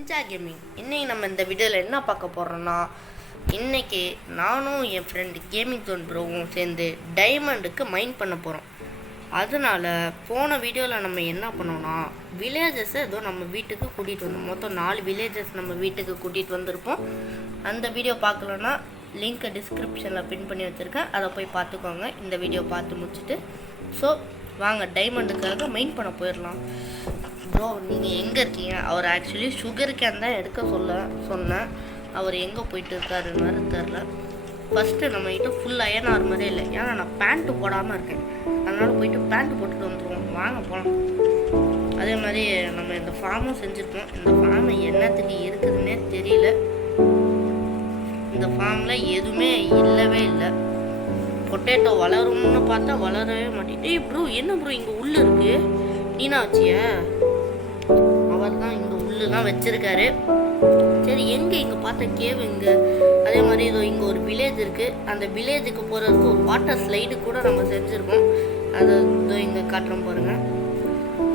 Ninja gaming. இன்னைக்கு நம்ம இந்த வீடியோவில் என்ன பார்க்க போகிறோம்னா, இன்னைக்கு நானும் என் ஃப்ரெண்டு கேமிங் ஜோன் ப்ரோவும் சேர்ந்து டைமண்டுக்கு மைன் பண்ண போகிறோம். அதனால போன வீடியோவில் நம்ம என்ன பண்ணோம்னா, வில்லேஜஸை ஏதோ நம்ம வீட்டுக்கு கூட்டிகிட்டு வந்தோம். மொத்தம் 4 வில்லேஜஸ் நம்ம வீட்டுக்கு கூட்டிகிட்டு வந்திருப்போம். அந்த வீடியோ பார்க்கலன்னா லிங்க்கை டிஸ்கிரிப்ஷனில் பின் பண்ணி வச்சுருக்கேன், அதை போய் பார்த்துக்கோங்க இந்த வீடியோ பார்த்து முடிச்சுட்டு. ஸோ வாங்க டைமண்டுக்காக மைன் பண்ண போயிடலாம். ப்ரோ நீங்கள் எங்கே இருக்கீங்க? அவர் ஆக்சுவலி சுகர் கேன் தான் எடுக்க சொன்னேன். அவர் எங்கே போயிட்டு இருக்காருன்னு தெரில. ஃபஸ்ட்டு நம்மகிட்ட ஃபுல் அயன் ஆர்மரே இல்லை, ஏன்னா நான் பேண்ட்டு போடாமல் இருக்கேன். அதனால் போயிட்டு பேண்ட்டு போட்டுட்டு வந்துடுவோம். வாங்க போகலாம். அதே மாதிரி நம்ம இந்த ஃபார்மும் செஞ்சுருக்கோம். இந்த ஃபார்ம் என்னத்துக்கு இருக்குதுன்னே தெரியல. இந்த ஃபார்மில் எதுவுமே இல்லவே இல்லை. பொட்டேட்டோ வளரும்னு பார்த்தா வளரவே மாட்டேங்குது. ப்ரோ என்ன ப்ரோ இங்கே உள்ளே இருக்குது? நீனா வச்சிய? அவர் தான் இங்கே உள்ளெலாம் வச்சுருக்காரு. சரி எங்கே இங்கே பார்த்த கேவ் இங்கே. அதே மாதிரி இதோ இங்கே ஒரு வில்லேஜ் இருக்குது. அந்த வில்லேஜுக்கு போகிறதுக்கு ஒரு வாட்டர் ஸ்லைடு கூட நம்ம செஞ்சுருக்கோம். அது இதோ இங்கே காட்டுறோம் பாருங்கள்.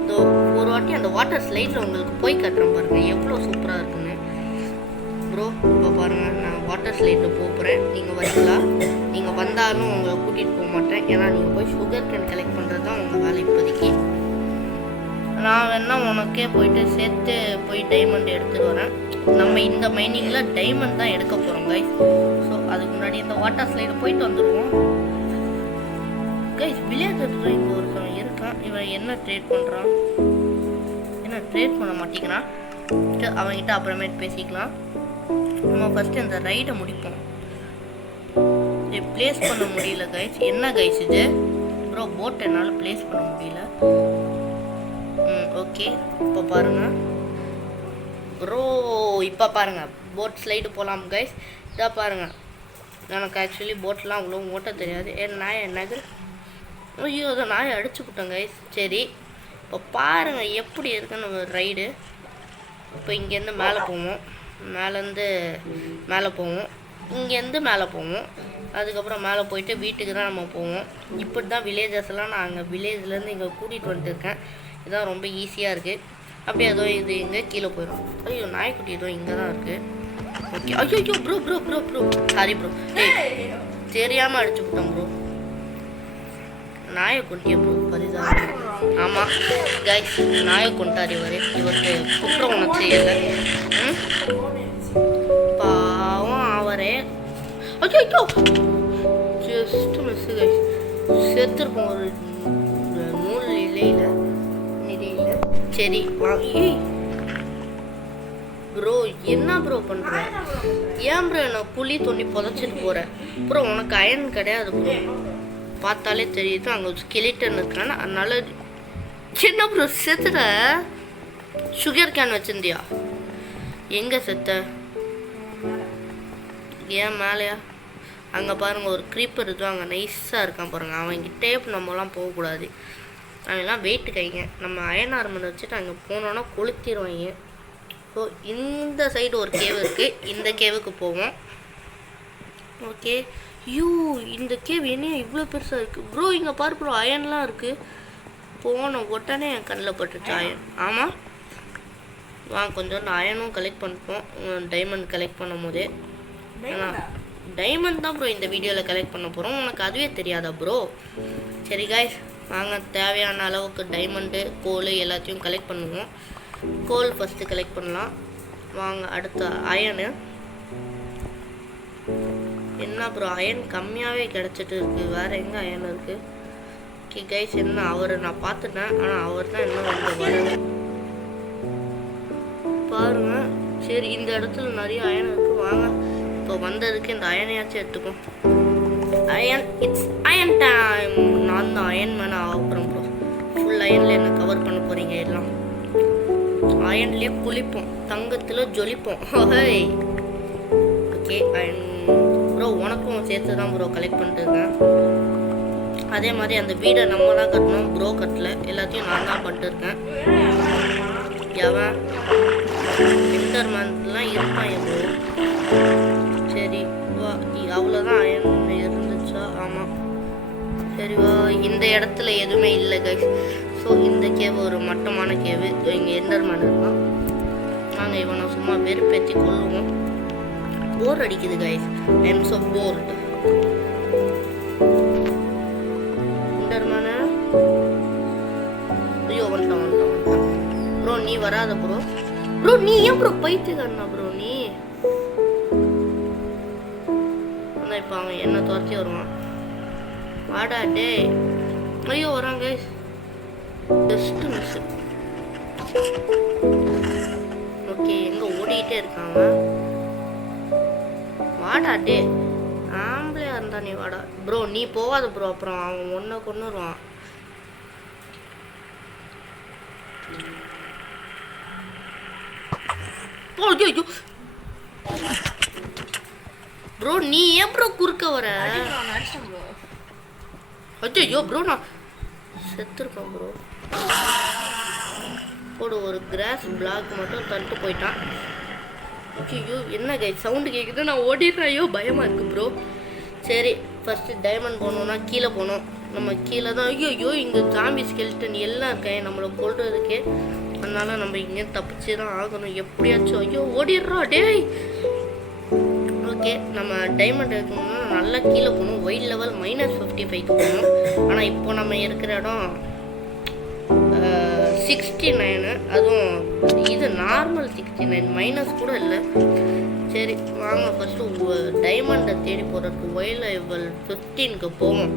இதோ ஒரு வாட்டி அந்த வாட்டர் ஸ்லைடில் உங்களுக்கு போய் காட்டுறோம் பாருங்கள், எவ்வளோ சூப்பராக இருக்குன்னு. ப்ரோ இப்போ பாருங்கள், நான் வாட்டர் ஸ்லைடில் போகிறேன். நீங்கள் வரீங்களா? நீங்கள் வந்தாலும் உங்களை கூட்டிகிட்டு போக மாட்டேன், ஏன்னா நீங்கள் போய் சுகர் கேன் கலெக்ட் பண்ணுறது தான் உங்கள் வேலை இப்போதைக்கு. நான் வேணா உனக்கே போயிட்டு சேர்த்து போய் டைமண்ட் எடுத்துகிட்டு வரேன். நம்ம இந்த மைனிங்கில் டைமண்ட் தான் எடுக்க போகிறோம் கைஸ். ஸோ அதுக்கு முன்னாடி இந்த வாட்டர் ஸ்லைடு போயிட்டு வந்துடுவோம் கைஸ். வில்லேஜ் இங்கே ஒருத்தன் இருக்கான். இவன் என்ன ட்ரேட் பண்ணுறான்? என்ன ட்ரேட் பண்ண மாட்டேங்கிறான்? அவன்கிட்ட அப்புறமேட்டு பேசிக்கலாம். நம்ம ஃபஸ்ட்டு இந்த ரைடை முடிப்போம். ப்ளேஸ் பண்ண முடியல கைஸ். என்ன கைஸ் இது? ப்ரோ போட் என்னால் ப்ளேஸ் பண்ண முடியல. ஓகே இப்போ பாருங்கள் ப்ரோ, இப்போ பாருங்கள் போட் ஸ்லைடு போகலாம் கைஸ். இதாக பாருங்கள், எனக்கு ஆக்சுவலி போட்லாம் அவ்வளோ ஓட்ட தெரியாது. நாயை என்னது? ஐயோ அதை நாயை அடிச்சுக்கிட்டோம் கைஸ். சரி இப்போ பாருங்கள் எப்படி இருக்குன்னு ரைடு. இப்போ இங்கேருந்து மேலே போவோம், மேலேருந்து மேலே போவோம், இங்கேருந்து மேலே போவோம், அதுக்கப்புறம் மேலே போயிட்டு வீட்டுக்கு தான் நம்ம போவோம். இப்படி தான் வில்லேஜஸ்லாம் நான் அங்கே வில்லேஜ்லேருந்து இங்கே கூட்டிகிட்டு வந்துட்டுருக்கேன். இதுதான் ரொம்ப ஈஸியாக இருக்குது. அப்படியே ஏதோ இது இங்கே கீழே போயிடும். ஐயோ நாய்க்குட்டி ஏதோ இங்கே தான் இருக்குது. ஓகே ஐயோ bro bro bro bro sorry bro, தெரியாமல் அடிச்சுக்கிட்டோம் ப்ரோ. நாயை கொண்டியா ப்ரோ? பரிதாபம். ஆமாம் கைஸ், நாயை கொண்டாடி இவருக்கு குற்ற உணர்ச்சி இல்லை. பாவம் அவரே. ஐயோ ஜஸ்ட் மிஸ் கைஸ், செத்துருப்போம் ஒரு நூல் இலையில் நிலையில். சரி ப்ரோ என்ன ப்ரோ பண்ணுற? ஏன் ப்ரோ என்ன புளி தோண்டி புதைச்சிட்டு போகிறேன்? ப்ரோ உனக்கு அயன் கிடையாது ப்ரோ, பார்த்தாலே தெரியுது அங்கே ஸ்கெலிட்டன் இருக்கான்னு. அதனால என்ன ப்ரோ செத்துற? சுகர் கேன் வச்சுருந்தியா? எங்கே செத்த? ஏன் மேலேயா? அங்கே பாருங்கள் ஒரு க்ரீப்பர் இருக்கும், அங்கே நைஸாக இருக்கான் பாருங்கள். அவன்கிட்டே நம்மலாம் போகக்கூடாது, அவங்கெல்லாம் வெயிட்டு கைங்க. நம்ம அயன் ஆர்மர் வச்சுட்டு அங்கே போனோன்னா கொளுத்திடுவாங்க. ஸோ இந்த சைடு ஒரு கேவ் இருக்குது, இந்த கேவுக்கு போவோம். ஓகே ஐயோ இந்த கேவ் என்ன இவ்வளோ பெருசாக இருக்குது ப்ரோ? இங்கே பாரு ப்ரோ அயன்லாம் இருக்குது. போன உடனே என் கண்ணில் பட்டுச்சு அயன். ஆமாம் கொஞ்சம் அயனும் கலெக்ட் பண்ணிப்போம் டைமண்ட் கலெக்ட் பண்ணும் போதே. ஏன்னா டைமண்ட் தான் ப்ரோ இந்த வீடியோவில் கலெக்ட் பண்ண போகிறோம். உனக்கு அதுவே தெரியாதா ப்ரோ? சரி காய்ஸ் வாங்க, தேவையான அளவுக்கு டைமண்டு கோல் எல்லாத்தையும் கலெக்ட் பண்ணுவோம். கோல் ஃபஸ்ட்டு கலெக்ட் பண்ணலாம் வாங்க. அடுத்த அயனு. என்ன ப்ரோ அயன் கம்மியாகவே கிடச்சிட்டு இருக்குது, வேறு எங்கே அயன் இருக்குது? ஓகே கைஸ், என்ன அவர் நான் பார்த்துட்டேன், ஆனால் அவர் தான் இன்னும் இங்கே வரல பாருங்க. சரி இந்த இடத்துல நிறைய அயன் இருக்குது. வாங்க இப்போ வந்ததுக்கு இந்த அயனையாச்சும் எடுத்துப்போம். Iron it's iron time. நான் தான் அயன் மேன் ஆகிறோம் ப்ரோ. ஃபுல் அயனில் என்ன கவர் பண்ண போகிறீங்க? எல்லாம் அயன்லேயே குளிப்போம், தங்கத்தில் ஜொலிப்போம். ஓகே அயன் ப்ரோ உனக்கும் சேர்த்து தான் ப்ரோ கலெக்ட் பண்ணிட்டுருக்கேன். அதே மாதிரி அந்த வீடை நம்ம தான் கட்டணும் ப்ரோ, கட்டல, எல்லாத்தையும் நான் தான் பண்ணிட்டுருக்கேன். எவன் வின்டர் மந்த்லாம் இருப்பான் ப்ரோ. சரி வா, அவ்வளோதான் அயன் இருந்துச்சா? ஆமாம் சரி வா. இந்த இடத்துல எதுவுமே இல்லை கைஸ். ஸோ இந்த கேவ் ஒரு மட்டமான கேவு. இங்கே எண்டர்மேன் இருக்கான். நாங்கள் இவனை சும்மா வெறுப்பேற்றி கொள்ளுவோம். போர் அடிக்குது guys. I am so board. ஐயோ வந்துட்டான். ப்ரோ நீ வராத ப்ரோ. ப்ரோ நீ ஏன் ப்ரோ பைத்தியக்காரனா ப்ரோ நீ? ஆனால் இப்போ அவன் என்ன துரத்தி வருவான். வாடா டே. ஐயோ வரான் கைஸ். Just miss. ஓகே எங்கே ஓடிக்கிட்டே இருக்காங்க. வாடா டே. ஆம்பளையா இருந்தா நீ வாடா ப்ரோ. நீ போகாத ப்ரோ, அப்புறம் அவன் ஒன்றை கொண்டுருவான். ப்ரோ நீ ஏன் ப்ரோ குறுக்க வர? ஐயோ ப்ரோ நான் செத்துருப்பேன் ப்ரோ. போடு ஒரு கிராஸ் பிளாக் மட்டும் தட்டு போயிட்டான். ஐயோ என்ன கை சவுண்டு கேட்குது. நான் ஓடிடுறேன். ஐயோ பயமாக இருக்குது ப்ரோ. சரி ஃபஸ்ட்டு டைமண்ட் போகணுன்னா கீழே போகணும். நம்ம கீழே தான். ஐயோ இங்கே ஜாம்பி ஸ்கெல்டன் எல்லாம் இருக்கேன் நம்மளை கொள்றதுக்கே. அதனால் நம்ம இங்கே தப்பிச்சு தான் ஆகணும் எப்படியாச்சும். ஐயோ ஓடிடுறா டேய். ஓகே நம்ம டைமண்ட் எடுக்கணும்னா நல்லா கீழே போகணும். வைல்ட் லெவல் -55க்கு போகணும். ஆனால் இப்போ நம்ம இருக்கிற இடம் 69. அதுவும் இது நார்மல் 69, மைனஸ் கூட இல்லை. சரி வாங்க ஃபஸ்ட்டு டைமண்டை தேடி போகிறதுக்கு வைல்ட் லெவல் 15க்கு போவோம்.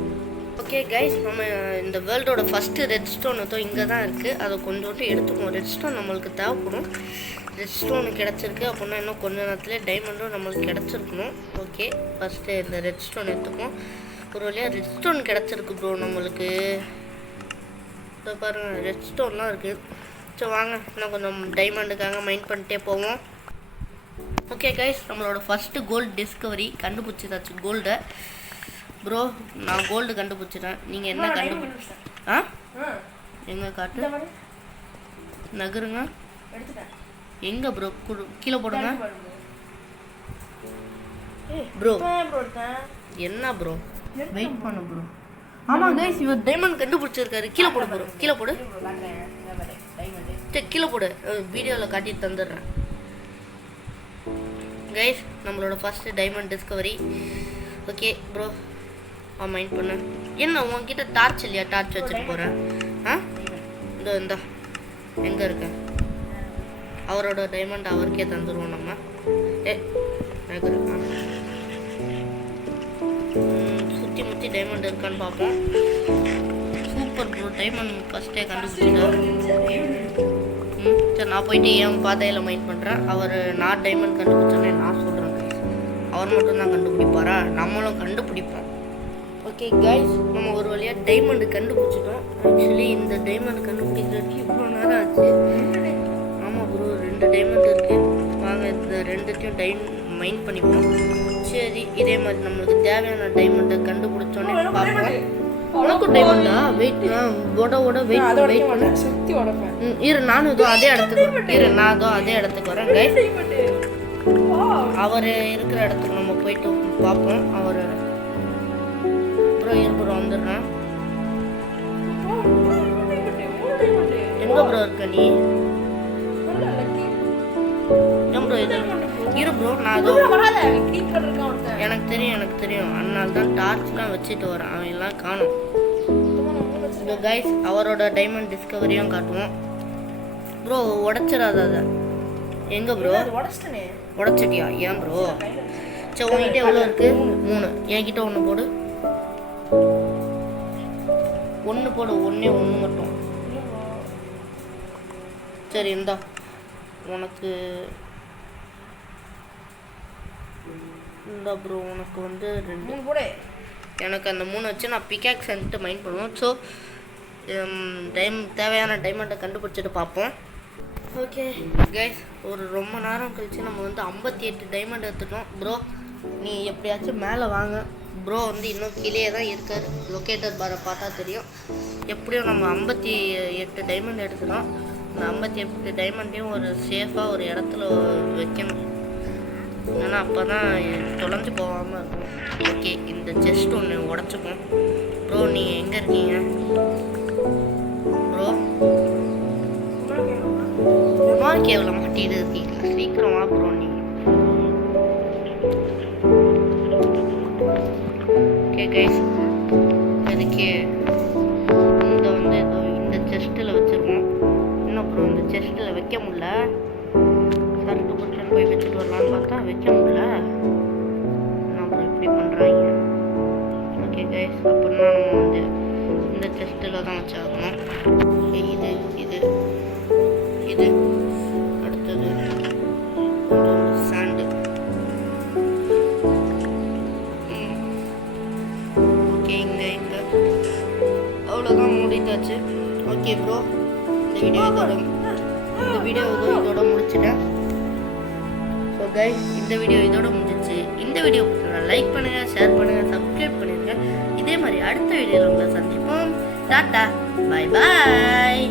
ஓகே கைஸ் நம்ம இந்த வேர்ல்டோட ஃபஸ்ட்டு ரெட் ஸ்டோன் தான் இங்கே தான் இருக்குது. அதை கொஞ்சோண்டு எடுத்துக்கணும். ரெட் ஸ்டோன் நம்மளுக்கு தேவைப்படும். ரெட் ஸ்டோனு கிடச்சிருக்கு அப்படின்னா இன்னும் கொஞ்ச நேரத்தில் டைமண்டும் நம்மளுக்கு கிடச்சிருக்கணும். ஓகே ஃபஸ்ட்டு இந்த ரெட் ஸ்டோன் எடுத்துப்போம். ஒரு வழியாக ரெட் ஸ்டோன் கிடச்சிருக்கு ப்ரோ நம்மளுக்கு. இதை பாருங்கள் ரெட் ஸ்டோன்லாம் இருக்குது. சரி வாங்க இன்னும் கொஞ்சம் டைமண்டுக்காக மைண்ட் பண்ணிட்டே போவோம். ஓகே கைஸ் நம்மளோட ஃபஸ்ட்டு கோல்டு டிஸ்கவரி கண்டுபிடிச்சிதாச்சு கோல்டை. ப்ரோ நான் கோல்டு கண்டுபிடிச்சிட்டேன். நீங்கள் என்ன கண்டுபிடிச்சி எங்கே காட்டு நகருங்க. எங்கே ப்ரோ கீழே போடுங்க ப்ரோ. என்ன ப்ரோ வெயிட் பண்ணு ப்ரோ. ஆமாம் கைஸ் இவர் டைமண்ட் கண்டுபிடிச்சிருக்காரு. கீழே போடு ப்ரோ. கீழே போடு. சரி கீழே போடு. வீடியோவில் காட்டிட்டு தந்துடுறேன். கைஸ் நம்மளோட first diamond Discovery. Okay bro mind பண்ண. என்ன உங்ககிட்ட டார்ச் இல்லையா? டார்ச் வச்சுட்டு போகிறேன். இந்தா எங்கே இருக்கேன்? அவரோட டைமண்ட் அவருக்கே தந்துடுவோம் நம்ம. சுற்றி முற்றி டைமண்ட் இருக்கான்னு பார்ப்போம். சூப்பர் ப்ரோ டைமண்ட் ஃபஸ்ட்டே கண்டுபிடிச்சிட்டோம். சரி நான் போயிட்டு என் பாதையில் மைண்ட் பண்ணுறேன். அவர் நான் டைமண்ட் கண்டுபிடிச்சோன்னே நான் சொல்கிறேன். அவர் மட்டும்தான் கண்டுபிடிப்பாரா? நம்மளும் கண்டுபிடிப்போம். ஓகே கைஸ் நம்ம ஒரு வழியாக டைமண்டு கண்டுபிடிச்சிட்டோம். ஆக்சுவலி இந்த டைமண்ட் கண்டுபிடிக்கிறதுக்கு இவ்வளோ நேரம் ஆச்சு. ஆமாம் ப்ரோ 2 டைமண்ட் இருக்குது. வாங்க இந்த 2த்தையும் மைண்ட் பண்ணிப்போம். சரி இதே மாதிரி நம்மளுக்கு தேவையான டைமண்டை கண்டுபிடிச்சோன்னே பார்ப்போம். உனக்கும் டைமண்டா? வெயிட் வெயிட் பண்ண சுற்றி உடப்பேன். இரு நானும் இதோ அதே இடத்துக்கு வரேன் கைஸ். அவர் இருக்கிற இடத்துக்கு நம்ம போயிட்டு பார்ப்போம். அவர் ப்ரோ இருபுறம் வந்துடுறேன். எங்கே ப்ரோ இருக்க நீ? ஏன் ப்ரோ இது இரு ப்ரோ. நான் எனக்கு தெரியும் அதனால தான் டார்ச்லாம் வச்சுட்டு வரேன். அவன் எல்லாம் காணும். கைஸ் அவரோட டைமண்ட் டிஸ்கவரியும் காட்டுவோம். ப்ரோ உடச்சிடாத அதை. எங்கே ப்ரோ? உடச்சிட்டியா? ஏன் ப்ரோ? சரி உங்ககிட்ட எவ்வளோ இருக்குது? 3. என்கிட்ட 1 போடு. 1 போடு. 1 மட்டும். சரி இந்தா உனக்கு இந்த ப்ரோ உனக்கு வந்து 2 போடு. எனக்கு அந்த 3 வச்சு நான் பிகாக்ஸ் வந்துட்டு மைண்ட் பண்ணுவோம். ஸோ தேவையான டைமண்டை கண்டுபிடிச்சிட்டு பார்ப்போம். ஓகே கைஸ் ஒரு ரொம்ப நேரம் கழிச்சு நம்ம வந்து 58 டைமண்ட் எடுத்துட்டோம். ப்ரோ நீ எப்படியாச்சும் மேலே வாங்க. ப்ரோ வந்து இன்னும் கீழே தான் இருக்கார். லொக்கேட்டர் பாரை பார்த்தா தெரியும். எப்படியும் நம்ம 58 டைமண்ட் எடுத்துட்டோம். இந்த 58 டைமண்டையும் ஒரு சேஃபாக ஒரு இடத்துல வைக்கணும். ஏன்னா அப்போ தான் தொலைஞ்சு போகாமல் இருக்கும். ஓகே இந்த செஸ்ட் ஒன்று உடச்சிப்போம். ப்ரோ நீங்கள் எங்கே இருக்கீங்க ப்ரோ? கேவ்ல மாட்டிட்டு இருக்கீங்க, சீக்கிரம் வா ப்ரோ. நீ ஓகே கைஸ், இதுக்கு இந்த வந்து இந்த செஸ்ட்டில் வச்சுருவோம். இன்னும் அப்புறம் இந்த செஸ்ட்டில் வைக்க முடியல. சரக்கு பட்டன் போய் வச்சுட்டு வரலான்னு பார்த்தா வைக்க முடியல. அப்புறம் இப்படி பண்ணுறாங்க. ஓகே கைஸ், அப்படின்னா நம்ம வந்து இந்த செஸ்ட்டில் தான் வச்சாகணும். இது இது இது அடுத்தது சாண்டு. ஓகே, இங்கே அவ்வளோதான் மூடிட்டாச்சு. ஓகே ப்ரோ, இந்த வீடியோ இதோட முடிச்சிட்டேன். ஸோ கைஸ், இந்த வீடியோ இதோட முடிஞ்சிச்சு. இந்த வீடியோ லைக் பண்ணுங்கள், ஷேர் பண்ணுங்கள், சப்ஸ்கிரைப் பண்ணிடுங்க. இதே மாதிரி அடுத்த வீடியோவில் உங்களை சந்திப்போம். Tata, bye bye.